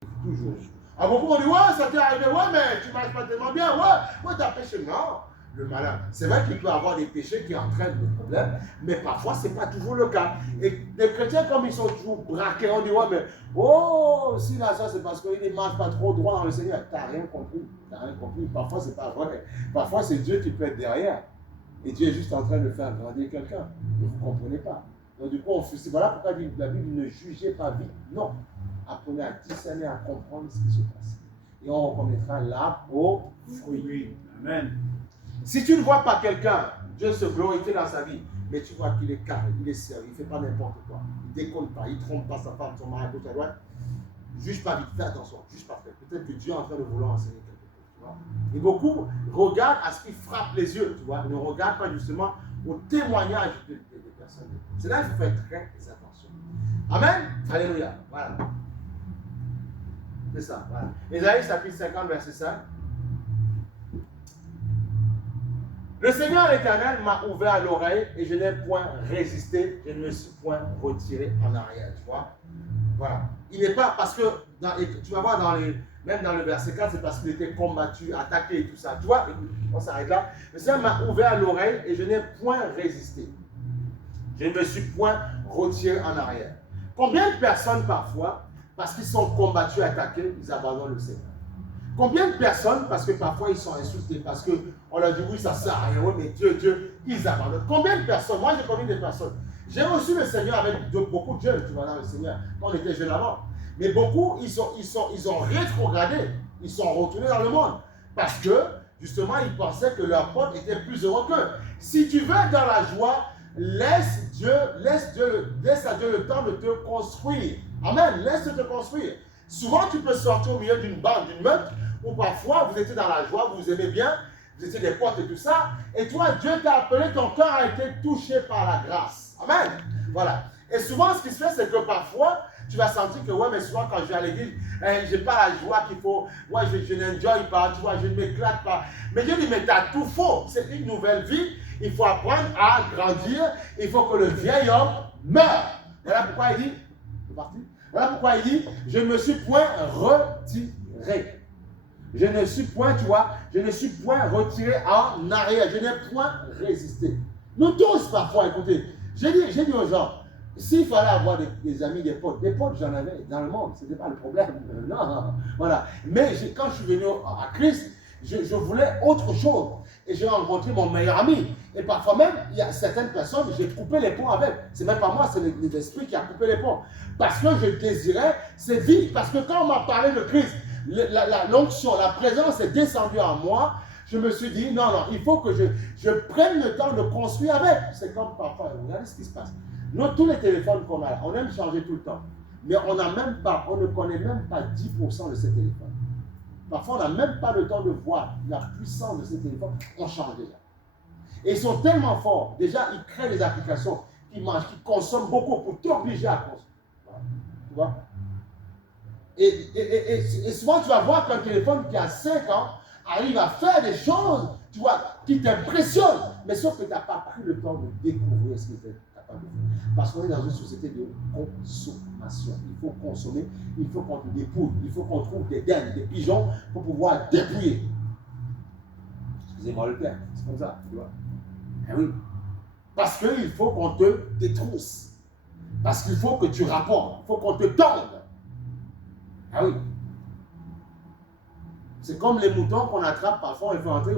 Toujours. À beaucoup on dit, ouais, ça t'est arrivé, ouais, mais tu marches pas tellement bien, ouais, t'as péché. Non, le malin. C'est vrai qu'il peut avoir des péchés qui entraînent des problèmes, mais parfois, ce n'est pas toujours le cas. Et les chrétiens, comme ils sont toujours braqués, on dit, ouais, mais, oh, si là, ça, c'est parce qu'ils ne marchent pas trop droit dans le Seigneur. Tu n'as rien compris. Tu n'as rien compris. Parfois, ce n'est pas vrai. Parfois, c'est Dieu qui peut être derrière. Et Dieu est juste en train de faire grandir quelqu'un. Vous ne comprenez pas. Donc, du coup, voilà pourquoi la Bible ne jugez pas vite. Non. Apprenez à discerner, à comprendre ce qui se passe. Et on reconnaîtra l'arbre au fruit. Amen. Si tu ne vois pas quelqu'un, Dieu se glorifie dans sa vie, mais tu vois qu'il est carré, il est sérieux, il ne fait pas n'importe quoi, il ne déconne pas, il ne trompe pas sa femme, son mari à gauche à droite, juge pas vite, fais attention, juge pas vite. Peut-être que Dieu est en train de vouloir enseigner quelque chose, tu vois. Et beaucoup regardent à ce qui frappe les yeux, tu vois, ne regardent pas justement au témoignage des personnes. C'est là qu'il faut faire très attention. Amen. Alléluia. Voilà. C'est ça, voilà. Ésaïe chapitre 50, verset 5. Le Seigneur l'Éternel m'a ouvert l'oreille et je n'ai point résisté, je ne me suis point retiré en arrière, tu vois. Voilà. Il n'est pas parce que, tu vas voir même dans le verset 4, c'est parce qu'il était combattu, attaqué et tout ça. Tu vois, on s'arrête là. Le Seigneur m'a ouvert l'oreille et je n'ai point résisté. Je ne me suis point retiré en arrière. Combien de personnes parfois, parce qu'ils sont combattus, attaqués, ils abandonnent le Seigneur? Combien de personnes, parce que parfois ils sont insultés, parce qu'on leur dit oui, ça sert à rien, oui, mais Dieu, ils abandonnent. Combien de personnes, moi j'ai connu des personnes, j'ai reçu le Seigneur avec beaucoup de jeunes, tu vois, dans le Seigneur, quand on était jeunes avant. Mais beaucoup, ils ont rétrogradé, ils sont retournés dans le monde, parce que justement, ils pensaient que leur pote était plus heureux qu'eux. Si tu veux être dans la joie, laisse à Dieu le temps de te construire. Amen, laisse-le te construire. Souvent, tu peux sortir au milieu d'une bande, d'une meute, où parfois vous étiez dans la joie, vous aimez bien, vous étiez des potes et tout ça, et toi, Dieu t'a appelé, ton cœur a été touché par la grâce. Amen. Voilà. Et souvent, ce qui se fait, c'est que parfois, tu vas sentir que, ouais, mais souvent, quand je vais à l'église, je n'ai pas la joie qu'il faut, ouais, je n'enjoy pas, tu vois, je ne m'éclate pas. Mais Dieu dit, mais tu as tout faux. C'est une nouvelle vie. Il faut apprendre à grandir. Il faut que le vieil homme meure. Voilà pourquoi il dit, c'est parti. Voilà pourquoi il dit, je ne me suis point retiré. Je ne suis point, tu vois, je ne suis point retiré en arrière. Je n'ai point résisté. Nous tous, parfois, écoutez, j'ai dit aux gens, s'il fallait avoir des amis, des potes j'en avais dans le monde, ce n'était pas le problème. Non, voilà. Mais quand je suis venu à Christ, je voulais autre chose. Et j'ai rencontré mon meilleur ami. Et parfois même, il y a certaines personnes, j'ai coupé les ponts avec. C'est même pas moi, c'est l'esprit qui a coupé les ponts. Parce que je désirais cette vie. Parce que quand on m'a parlé de Christ, l'onction, la présence est descendue en moi. Je me suis dit, non, il faut que je prenne le temps de construire avec. C'est comme parfois, regardez ce qui se passe. Nous, tous les téléphones qu'on a, on aime changer tout le temps. Mais on ne connaît même pas 10% de ces téléphones. Parfois, on n'a même pas le temps de voir la puissance de ces téléphones. On change déjà. Et ils sont tellement forts. Déjà, ils créent des applications qui mangent, qui consomment beaucoup pour t'obliger à consommer. Tu vois? Et souvent, tu vas voir qu'un téléphone qui a 5 ans arrive à faire des choses, tu vois, qui t'impressionnent. Mais sauf que tu n'as pas pris le temps de découvrir ce que tu es capable de faire. Parce qu'on est dans une société de consommation. Il faut consommer, il faut qu'on te dépouille, il faut qu'on trouve des dindes, des pigeons pour pouvoir dépouiller. Excusez-moi le terme, c'est comme ça, tu vois. Eh oui. Parce qu'il faut qu'on te détrousse. Parce qu'il faut que tu rapportes, il faut qu'on te tende. Ah oui. C'est comme les moutons qu'on attrape parfois, on les fait entrer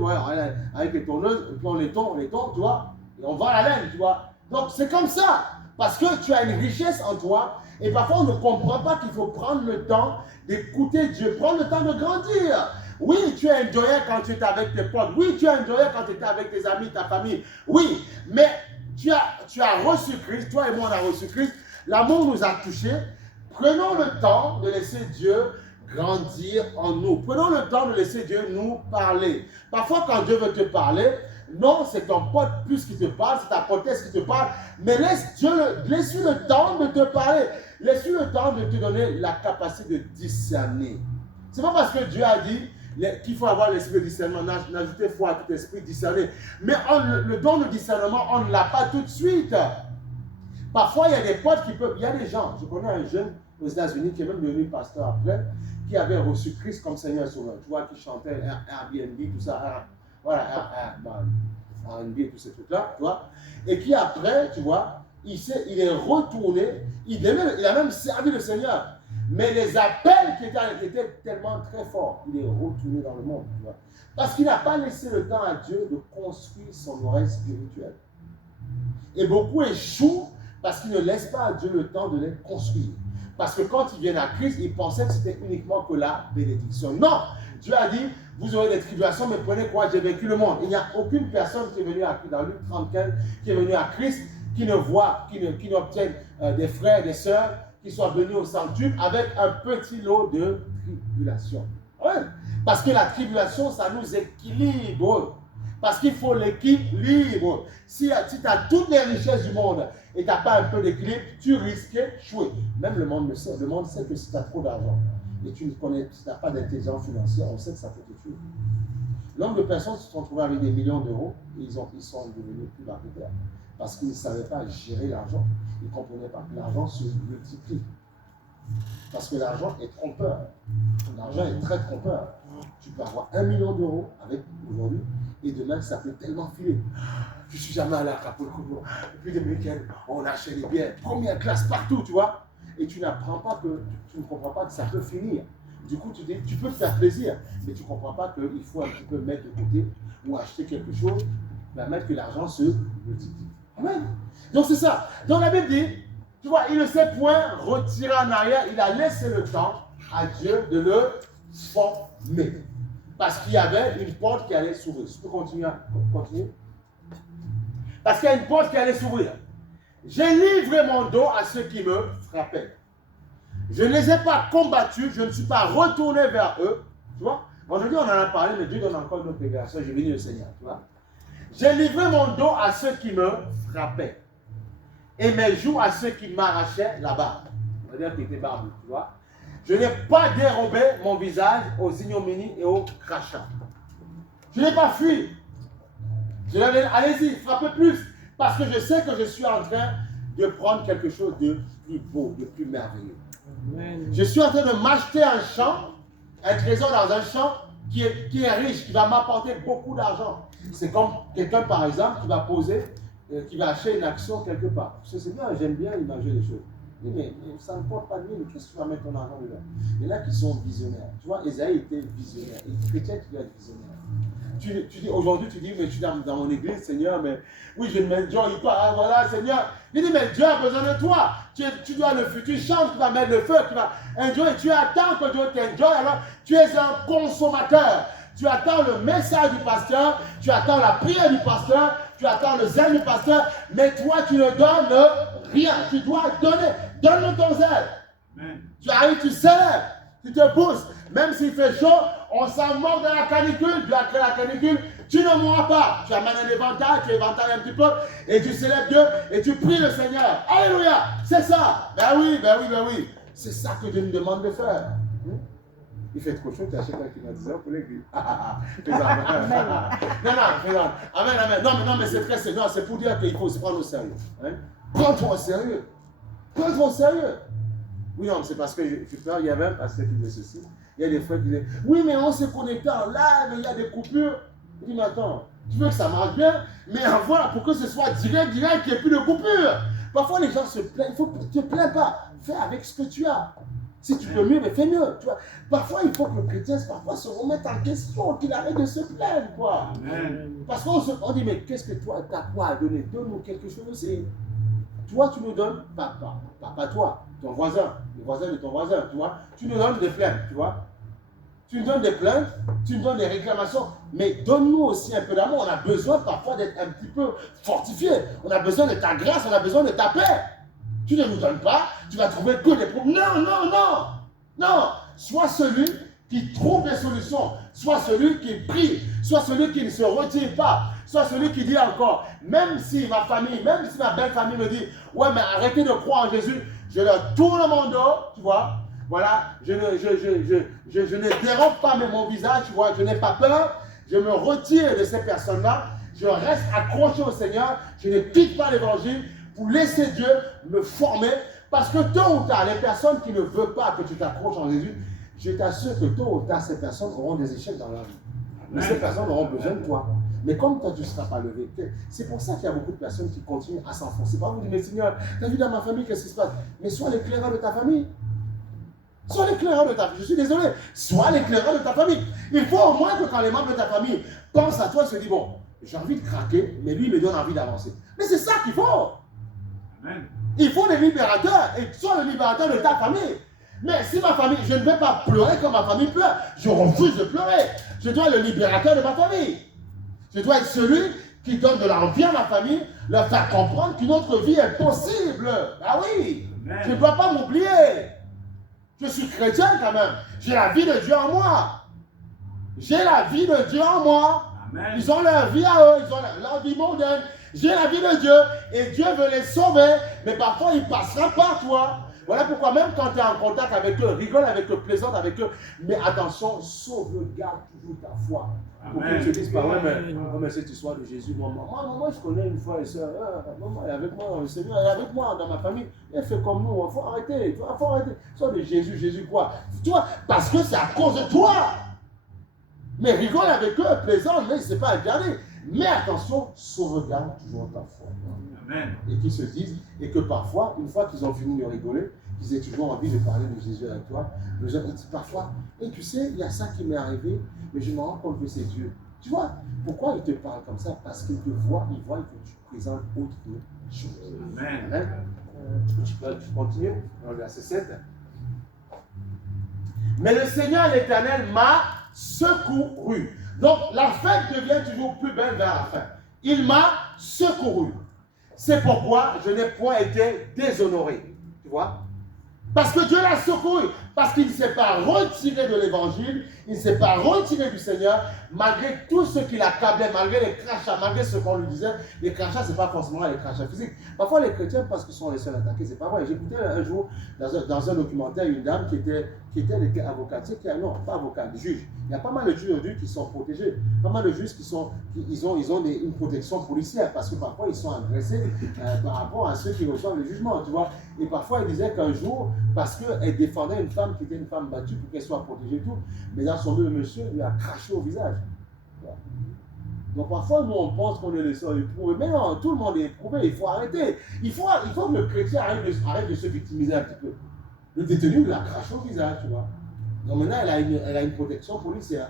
avec les tourneuses, et puis on les tond, tu vois, et on vend la laine, tu vois. Donc c'est comme ça, parce que tu as une richesse en toi, et parfois on ne comprend pas qu'il faut prendre le temps d'écouter Dieu, prendre le temps de grandir. Oui, tu es enjoyé quand tu étais avec tes potes, oui, tu es enjoyé quand tu étais avec tes amis, ta famille, oui, mais tu as reçu Christ, toi et moi on a reçu Christ, l'amour nous a touchés. Prenons le temps de laisser Dieu grandir en nous. Prenons le temps de laisser Dieu nous parler. Parfois, quand Dieu veut te parler, non, c'est ton pote plus qui te parle, c'est ta potesse qui te parle, mais laisse-lui le temps de te parler. Laisse-lui le temps de te donner la capacité de discerner. Ce n'est pas parce que Dieu a dit qu'il faut avoir l'esprit de discernement, n'ajoutez foi à tout esprit discerné. Mais le don de discernement, on ne l'a pas tout de suite. Parfois, il y a des potes qui peuvent, il y a des gens, je connais un jeune aux États-Unis, qui est même devenu pasteur après, qui avait reçu Christ comme Seigneur et Sauveur. Tu vois, qui chantait Airbnb, tout ça, voilà, Airbnb et tous ces trucs-là, tu vois. Et qui après, tu vois, il est retourné, il a même servi le Seigneur. Mais les appels qui étaient tellement très forts, il est retourné dans le monde, tu vois. Parce qu'il n'a pas laissé le temps à Dieu de construire son oreille spirituelle. Et beaucoup échouent parce qu'ils ne laissent pas à Dieu le temps de les construire. Parce que quand ils viennent à Christ, ils pensaient que c'était uniquement que la bénédiction. Non! Dieu a dit, vous aurez des tribulations, mais prenez quoi, j'ai vaincu le monde. Il n'y a aucune personne qui est venue à Christ, dans Luc 35, qui est venue à Christ, qui ne voit, qui n'obtienne des frères, des sœurs, qui soient venus au sanctuaire avec un petit lot de tribulation. Ouais. Parce que la tribulation, ça nous équilibre. Parce qu'il faut l'équilibre. Si tu as toutes les richesses du monde et tu n'as pas un peu d'équilibre, tu risques d'échouer. Même le monde le sait. Le monde sait que si tu as trop d'argent et si tu n'as pas d'intelligence financière, on sait que ça peut te tuer. Nombre de personnes se sont trouvées avec des millions d'euros et ils sont devenus plus barrières parce qu'ils ne savaient pas gérer l'argent. Ils ne comprenaient pas que l'argent se multiplie. Parce que l'argent est trompeur. L'argent est très trompeur. Tu peux avoir 1 million d'euros avec aujourd'hui et demain ça peut tellement filer. Je suis jamais allé à Acapulco. Depuis des week-ends, on achète des biens, première classe partout, tu vois. Et tu n'apprends pas que, tu ne comprends pas que ça peut finir. Du coup, tu dis, tu peux te faire plaisir, mais tu ne comprends pas qu'il faut un petit peu mettre de côté ou acheter quelque chose, permettre que l'argent se multiplie. Amen. Donc c'est ça. Donc la Bible dit, tu vois, il ne s'est point retiré en arrière, il a laissé le temps à Dieu de le former. Parce qu'il y avait une porte qui allait s'ouvrir. Je peux continuer? Parce qu'il y a une porte qui allait s'ouvrir. J'ai livré mon dos à ceux qui me frappaient. Je ne les ai pas combattus, je ne suis pas retourné vers eux. Tu vois? Aujourd'hui, on en a parlé, mais Dieu donne encore une autre révélation. Je bénis le Seigneur. Tu vois? J'ai livré mon dos à ceux qui me frappaient. Et mes joues à ceux qui m'arrachaient la barbe. On va dire qu'il était barbu, tu vois. Je n'ai pas dérobé mon visage aux ignominies et aux crachats. Je n'ai pas fui. Je l'avais dit, allez-y, frappez plus. Parce que je sais que je suis en train de prendre quelque chose de plus beau, de plus merveilleux. Amen. Je suis en train de m'acheter un champ, un trésor dans un champ qui est riche, qui va m'apporter beaucoup d'argent. C'est comme quelqu'un, par exemple, qui va poser, qui va acheter une action quelque part. C'est bien, j'aime bien imaginer les choses. Mais ça ne porte pas de mine, qu'est-ce que tu vas mettre ton argent dedans? Il y en a qui sont visionnaires. Tu vois, Esaïe était visionnaire. Et chrétien qui doit être visionnaire. Tu dis, aujourd'hui, tu dis, mais je suis dans mon église, Seigneur, mais oui, je ne m'enjoye pas. Voilà, Seigneur. Il dit, mais Dieu a besoin de toi. Tu dois le futur chante, tu vas mettre le feu, tu vas enjoy. Tu attends que Dieu t'enjoye, alors tu es un consommateur. Tu attends le message du pasteur, tu attends la prière du pasteur, tu attends le zèle du pasteur, mais toi, tu ne donnes rien. Tu dois donner. Donne-le ton zèle. Amen. Tu arrives, tu célèbres, tu te pousses. Même s'il fait chaud, on s'en mord dans la canicule. Tu as créé la canicule, tu ne mourras pas. Tu amènes un éventail, tu éventailles un petit peu, et tu célèbres Dieu, et tu pries le Seigneur. Alléluia. C'est ça. Ben oui. C'est ça que Dieu nous demande de faire. Il fait trop chaud, tu achètes un climatiseur pour l'église. Non, amen. Non, mais c'est très sérieux. C'est pour dire qu'il faut se prendre au sérieux. Hein? Prends-toi au sérieux. Prends-toi au sérieux. Oui, non, c'est parce que je peur, il y avait un pasteur qui disait ceci. Il y a des frères qui disaient, oui, mais on s'est connecté en live, il y a des coupures. Je dis, mais attends, tu veux que ça marche bien, mais voilà, pour que ce soit direct, qu'il n'y ait plus de coupures. Parfois, les gens se plaignent. Ne te plains pas. Fais avec ce que tu as. Si tu peux mieux, mais fais mieux. Tu vois. Parfois, il faut que le chrétien se remette en question, qu'il arrête de se plaindre. Quoi. Amen. Parce qu'on dit, mais qu'est-ce que toi, tu as quoi à donner? Donne-nous quelque chose. Et toi, tu nous donnes, pas toi, ton voisin, le voisin de ton voisin, tu vois. Tu nous donnes des plaintes, tu vois. Tu nous donnes des plaintes, tu nous donnes des réclamations, mais donne-nous aussi un peu d'amour. On a besoin parfois d'être un petit peu fortifié. On a besoin de ta grâce, on a besoin de ta paix. Tu ne nous donnes pas, tu vas trouver que des problèmes. Non. Sois celui qui trouve des solutions. Sois celui qui prie. Sois celui qui ne se retire pas. Sois celui qui dit encore, même si ma famille, même si ma belle famille me dit, ouais, mais arrêtez de croire en Jésus, je leur tourne mon dos, tu vois. Voilà, je ne dérobe pas mon visage, tu vois, je n'ai pas peur. Je me retire de ces personnes-là. Je reste accroché au Seigneur. Je ne quitte pas l'évangile pour laisser Dieu me former, Parce que tôt ou tard, les personnes qui ne veulent pas que tu t'accroches en Jésus, je t'assure que tôt ou tard, ces personnes auront des échecs dans leur vie. Mais ces personnes auront besoin de toi. Mais comme toi, tu ne seras pas levé, c'est pour ça qu'il y a beaucoup de personnes qui continuent à s'enfoncer. Par exemple, vous dites, mais Seigneur, tu as vu dans ma famille, qu'est-ce qui se passe? Mais sois l'éclaireur de ta famille. Sois l'éclaireur de ta famille. Je suis désolé. Sois l'éclaireur de ta famille. Il faut au moins que quand les membres de ta famille pensent à toi, ils se disent, bon, j'ai envie de craquer, mais lui, il me donne envie d'avancer. Mais c'est ça qu'il faut. Amen. Il faut des libérateurs. Et sois le libérateur de ta famille. Mais si ma famille, je ne vais pas pleurer comme ma famille pleure. Je refuse de pleurer. Je dois être le libérateur de ma famille. Je dois être celui qui donne de l'envie à ma famille, leur faire comprendre qu'une autre vie est possible. Ah oui. Amen. Je ne dois pas m'oublier. Je suis chrétien quand même. J'ai la vie de Dieu en moi. J'ai la vie de Dieu en moi. Amen. Ils ont leur vie à eux. Ils ont leur vie mondaine. J'ai la vie de Dieu. Et Dieu veut les sauver. Mais parfois, il passera par toi. Voilà pourquoi même quand tu es en contact avec eux, rigole avec eux, plaisante avec eux. Mais attention, sauvegarde toujours ta foi. Pour qu'ils ne se disent pas, ouais, mais cette histoire de Jésus, moi, je connais une fois et soeur, maman est avec moi, le Seigneur est avec moi dans ma famille. Elle fait comme nous, il faut arrêter, il faut arrêter. Soit de Jésus, Jésus quoi? Tu vois, parce que c'est à cause de toi. Mais rigole avec eux, plaisante, mais c'est pas regarder. Mais attention, sauvegarde toujours ta foi. Amen. Et qu'ils se disent, et que parfois, une fois qu'ils ont fini de rigoler, qu'ils aient toujours envie de parler de Jésus avec toi, les gens disent parfois, et tu sais, il y a ça qui m'est arrivé, mais je me rends compte que c'est Dieu. Tu vois, pourquoi il te parle comme ça? Parce qu'il te voit, il voit que tu présentes autre chose. Amen. Amen. Tu peux continuer dans le verset 7. Mais le Seigneur l'Éternel m'a secouru. Donc la fête devient toujours plus belle vers la fin. Il m'a secouru. C'est pourquoi je n'ai point été déshonoré. Tu vois? Parce que Dieu l'a secouru. Parce qu'il ne s'est pas retiré de l'évangile. Il ne s'est pas retiré du Seigneur. Malgré tout ce qu'il accablait, malgré les crachats, malgré ce qu'on lui disait. Les crachats, ce n'est pas forcément les crachats physiques. Parfois, les chrétiens, parce qu'ils sont les seuls attaqués, c'est pas vrai. J'écoutais un jour, dans un documentaire, une dame qui était avocate. Non, pas avocate, juge. Il y a pas mal de juges aujourd'hui qui sont protégés. Pas mal de juges ils ont une protection policière parce que parfois ils sont agressés par rapport à ceux qui reçoivent le jugement, tu vois. Et parfois ils disaient qu'un jour, parce qu'elle défendait une femme qui était une femme battue pour qu'elle soit protégée et tout, mais dans son monsieur lui a craché au visage. Donc parfois nous on pense qu'on est les seuls éprouvés, mais non, tout le monde est éprouvé, il faut arrêter. Il faut que le chrétien arrête de se victimiser un petit peu. Le détenu lui a craché au visage, tu vois. Donc maintenant, elle a une protection policière.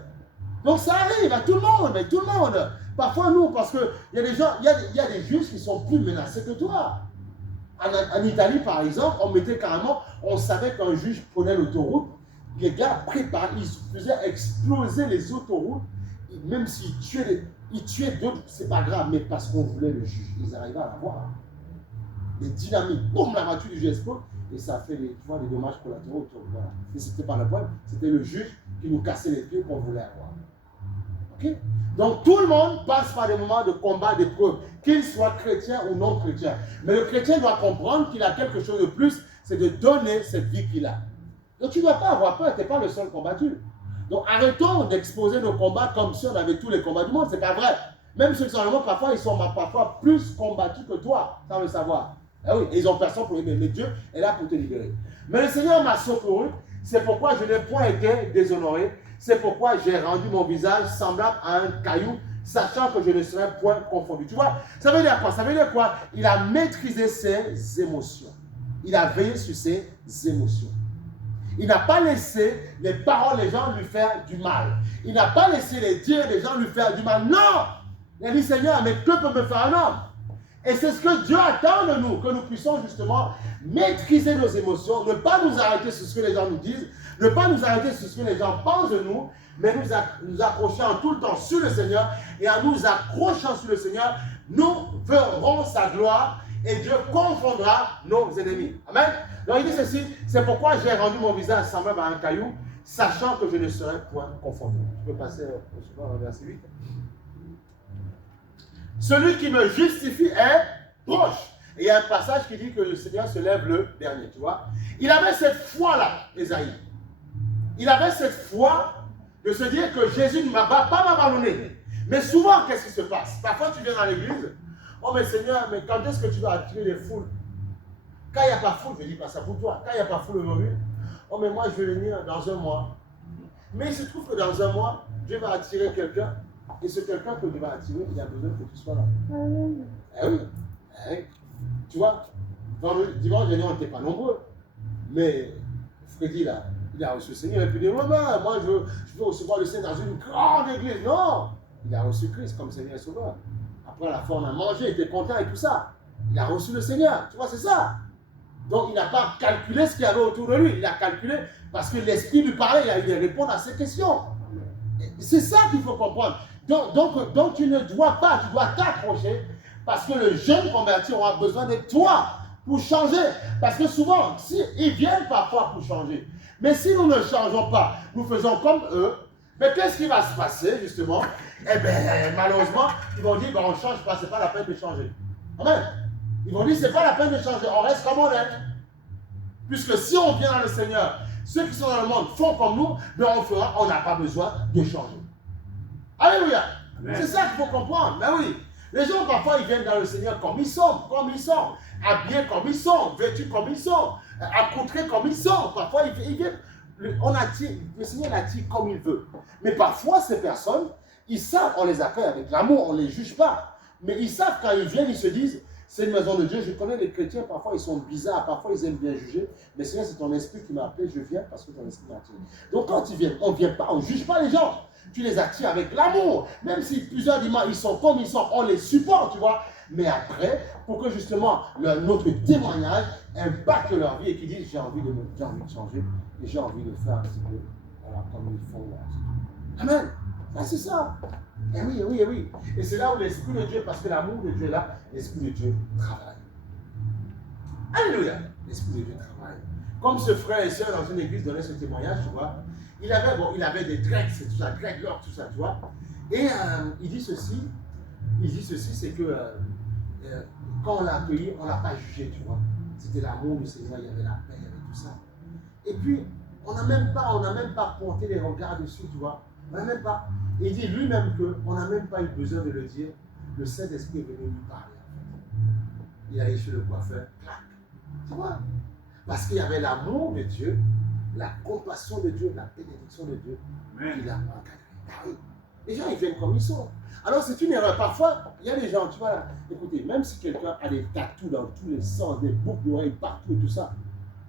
Donc ça arrive à tout le monde, mais tout le monde. Parfois, nous, parce qu'il y a des gens, il y a des juges qui sont plus menacés que toi. En Italie, par exemple, on savait qu'un juge prenait l'autoroute, les gars préparent, ils faisaient exploser les autoroutes, même s'ils tuaient d'autres, c'est pas grave, mais parce qu'on voulait le juge. Ils arrivaient à l'avoir. Les dynamites, boum, la voiture du juge explose. Et ça fait des dommages collatéraux autour. Voilà. Et c'était pas le problème, c'était le juge qui nous cassait les pieds qu'on voulait avoir. Ok? Donc tout le monde passe par des moments de combat, d'épreuve, qu'il soit chrétien ou non chrétien. Mais le chrétien doit comprendre qu'il a quelque chose de plus, c'est de donner cette vie qu'il a. Donc tu ne dois pas avoir peur, tu n'es pas le seul combattu. Donc arrêtons d'exposer nos combats comme si on avait tous les combats du monde, c'est pas vrai. Même ceux qui sont le monde, parfois ils sont parfois plus combattus que toi, sans le savoir. Ah oui, ils ont personne pour aimer, mais Dieu est là pour te libérer. Mais le Seigneur m'a secouru, c'est pourquoi je n'ai point été déshonoré, c'est pourquoi j'ai rendu mon visage semblable à un caillou, sachant que je ne serai point confondu. Tu vois, ça veut dire quoi? Ça veut dire quoi? Il a maîtrisé ses émotions. Il a veillé sur ses émotions. Il n'a pas laissé les paroles des gens lui faire du mal. Il n'a pas laissé les dires des gens lui faire du mal. Non! Il a dit, Seigneur, mais que peut me faire un homme? Et c'est ce que Dieu attend de nous, que nous puissions justement maîtriser nos émotions, ne pas nous arrêter sur ce que les gens nous disent, ne pas nous arrêter sur ce que les gens pensent de nous, mais nous accrocher en tout le temps sur le Seigneur, et en nous accrochant sur le Seigneur, nous verrons sa gloire, et Dieu confondra nos ennemis. Amen. Donc il dit ceci, c'est pourquoi j'ai rendu mon visage semblable à un caillou, sachant que je ne serai point confondu. Je peux passer au verset 8. Celui qui me justifie est proche. Et il y a un passage qui dit que le Seigneur se lève le dernier, tu vois. Il avait cette foi-là, Esaïe. Il avait cette foi de se dire que Jésus ne va pas m'abandonner. Mais souvent, qu'est-ce qui se passe? Parfois, tu viens dans l'église. Oh, mais Seigneur, mais quand est-ce que tu vas attirer les foules? Quand il n'y a pas foule, je ne dis pas ça pour toi. Quand il n'y a pas foule aujourd'hui, oh mais moi je vais venir dans un mois. Mais il se trouve que dans un mois, Dieu va attirer quelqu'un. Et ce quelqu'un que Dieu va attirer, il a besoin que tu sois là. Eh oui. Eh oui. Tu vois, dimanche dernier, on n'était pas nombreux. Mais Freddy, là, il a reçu le Seigneur. Et puis il dit, moi je veux recevoir le Seigneur dans une grande église. Non, il a reçu Christ comme Seigneur et Sauveur. Après, à la fin, on a mangé, il était content et tout ça. Il a reçu le Seigneur. Tu vois, c'est ça. Donc, il n'a pas calculé ce qu'il y avait autour de lui. Il a calculé parce que l'Esprit lui parlait. Il a eu des réponses à ses questions. C'est ça qu'il faut comprendre. Donc, tu ne dois pas, tu dois t'accrocher parce que le jeune converti aura besoin de toi pour changer. Parce que souvent, ils viennent parfois pour changer. Mais si nous ne changeons pas, nous faisons comme eux, mais qu'est-ce qui va se passer justement? Eh bien, malheureusement, ils vont dire, ben, on ne change pas, ce n'est pas la peine de changer. Amen. Ils vont dire, ce n'est pas la peine de changer, on reste comme on est. Puisque si on vient dans le Seigneur, ceux qui sont dans le monde font comme nous, mais on n'a pas besoin de changer. Alléluia. C'est ça qu'il faut comprendre. Mais oui, les gens parfois ils viennent dans le Seigneur comme ils sont, habillés comme ils sont, vêtus comme ils sont, accoutrés comme ils sont. Parfois ils viennent, le Seigneur attire comme il veut. Mais parfois ces personnes, ils savent, on les accueille avec l'amour, on ne les juge pas. Mais ils savent quand ils viennent, ils se disent, c'est une maison de Dieu. Je connais les chrétiens, parfois ils sont bizarres, parfois ils aiment bien juger. Mais Seigneur, c'est ton esprit qui m'a appelé, je viens parce que ton esprit m'a attiré. Donc quand ils viennent, on ne vient pas, on ne juge pas les gens. Tu les attires avec l'amour. Même si plusieurs dimanches, ils sont comme ils sont, on les supporte, tu vois. Mais après, pour que justement notre témoignage impacte leur vie et qu'ils disent, j'ai envie de changer et j'ai envie de faire un petit peu voilà, comme ils font. Amen. Ben, c'est ça. Et oui, et oui, et oui. Et c'est là où l'Esprit de Dieu, parce que l'amour de Dieu est là, l'Esprit de Dieu travaille. Alléluia. L'Esprit de Dieu travaille. Comme ce frère et soeur dans une église donnait ce témoignage, tu vois, il avait des dreads, c'est tout ça, dreadlocks, tout ça, tu vois. Et il dit ceci, c'est que quand on l'a accueilli, on ne l'a pas jugé, tu vois. C'était l'amour du Seigneur, il y avait la paix, il y avait tout ça. Et puis, on n'a même pas porté les regards dessus, tu vois. On n'a même pas. Et il dit lui-même qu'on n'a même pas eu besoin de le dire. Le Saint-Esprit est venu lui parler. Il a allé chez le coiffeur, clac. Tu vois? Parce qu'il y avait l'amour de Dieu, la compassion de Dieu, la bénédiction de Dieu. Il a encadré. Ah oui. Les gens, ils viennent comme ils sont. Alors, c'est une erreur. Parfois, il y a des gens, tu vois, là, écoutez, même si quelqu'un a des tatous dans tous les sens, des boucles d'oreilles partout, tout ça,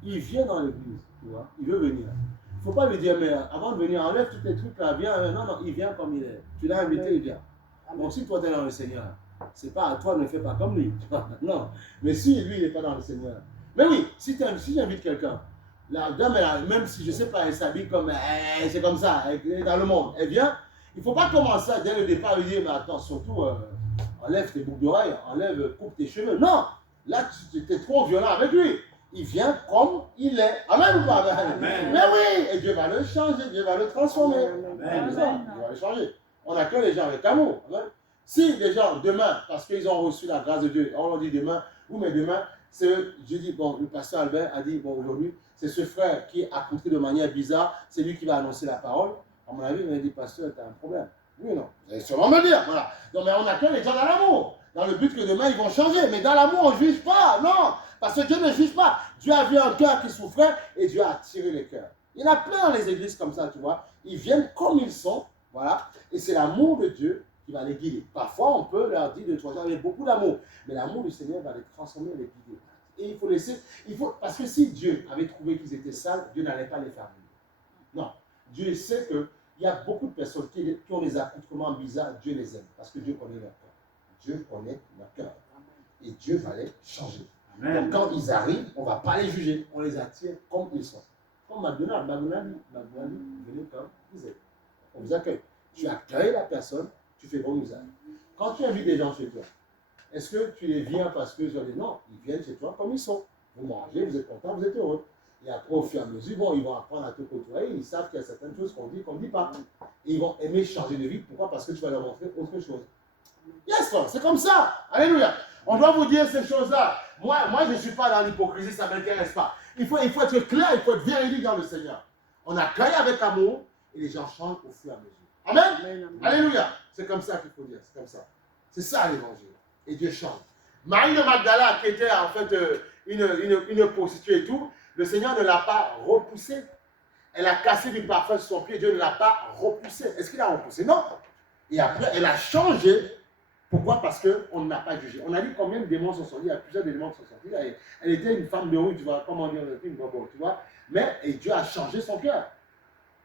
il vient dans l'église, tu vois, il veut venir. Il ne faut pas lui dire, mais avant de venir, enlève tous tes trucs là, viens. Non, il vient comme il est. Tu l'as invité, il vient. Donc, si toi, tu es dans le Seigneur, ce n'est pas à toi, ne fais pas comme lui. Non. Mais si lui, il n'est pas dans le Seigneur. Mais oui, si j'invite quelqu'un, la dame, même si je ne sais pas, elle s'habille comme, c'est comme ça, elle est dans le monde, elle vient, il ne faut pas commencer dès le départ à lui dire, mais attends, surtout, enlève tes boucles d'oreilles, coupe tes cheveux. Non, là, tu es trop violent avec lui. Il vient comme il est. Amen ou pas? Amen. Mais oui, et Dieu va le changer, Dieu va le transformer. Amen. Dieu va le changer. On accueille les gens avec amour. Amen. Si les gens, demain, parce qu'ils ont reçu la grâce de Dieu, on leur dit demain, oui, mais demain, je dis, bon, le pasteur Albert a dit, bon, aujourd'hui, c'est ce frère qui est accoutré de manière bizarre, c'est lui qui va annoncer la parole. À mon avis, il m'a dit, pasteur, tu as un problème. Oui ou non? Vous allez sûrement me dire, voilà. Donc, mais on accueille les gens dans l'amour, dans le but que demain, ils vont changer. Mais dans l'amour, on ne juge pas, non. Parce que Dieu ne juge pas. Dieu a vu un cœur qui souffrait et Dieu a attiré les cœurs. Il y en a plein dans les églises comme ça, tu vois. Ils viennent comme ils sont, voilà. Et c'est l'amour de Dieu qui va les guider. Parfois, on peut leur dire de trois avec beaucoup d'amour. Mais l'amour du Seigneur va les transformer et les guider. Et il faut laisser, parce que si Dieu avait trouvé qu'ils étaient sales, Dieu n'allait pas les faire venir. Non. Dieu sait qu'il y a beaucoup de personnes qui ont des accoutrements bizarres, Dieu les aime. Parce que Dieu connaît leur cœur. Dieu connaît leur cœur. Et Dieu va les changer. Amen. Donc quand ils arrivent, on ne va pas les juger. On les attire comme ils sont. Comme McDonald's. Venez comme vous êtes. On vous accueille. Tu accueilles la personne, tu fais bon usage. Quand tu invites des gens chez toi, est-ce que tu les viens parce que non, ils viennent chez toi comme ils sont. Vous mangez, vous êtes content, vous êtes heureux. Et après, au fur et à mesure, bon, ils vont apprendre à te côtoyer, ils savent qu'il y a certaines choses qu'on dit, qu'on ne dit pas. Et ils vont aimer changer de vie. Pourquoi? Parce que tu vas leur montrer autre chose. Yes, c'est comme ça. Alléluia. On doit vous dire ces choses-là. Moi, je ne suis pas dans l'hypocrisie, ça ne m'intéresse pas. Il faut être clair, il faut être véridique dans le Seigneur. On accueille avec amour et les gens changent au fur et à mesure. Amen. Amen. Alléluia. C'est comme ça qu'il faut dire. C'est comme ça. C'est ça l'évangile. Et Dieu change. Marie de Magdala, qui était en fait une prostituée et tout, le Seigneur ne l'a pas repoussée. Elle a cassé du parfum sur son pied, Dieu ne l'a pas repoussée. Est-ce qu'il a repoussé? Non. Et après, elle a changé. Pourquoi? Parce qu'on ne l'a pas jugé. On a dit combien de démons sont sortis. Il y a plusieurs démons qui sont sortis. Elle était une femme de rue, tu vois, comment dire, une bobo, tu vois. Mais et Dieu a changé son cœur.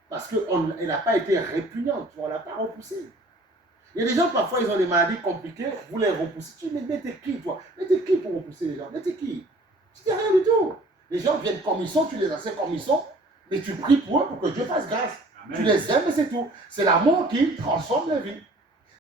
Parce qu'elle n'a pas été répugnante, tu vois, on ne l'a pas repoussée. Il y a des gens, parfois, ils ont des maladies compliquées, vous les repoussez. Tu dis, mais t'es qui, toi? Mais t'es qui pour repousser les gens? Mais t'es qui? Tu n'es rien du tout. Les gens viennent comme ils sont, tu les acceptes comme ils sont, mais tu pries pour eux pour que Dieu fasse grâce. Amen. Tu les aimes et c'est tout. C'est l'amour qui transforme la vie.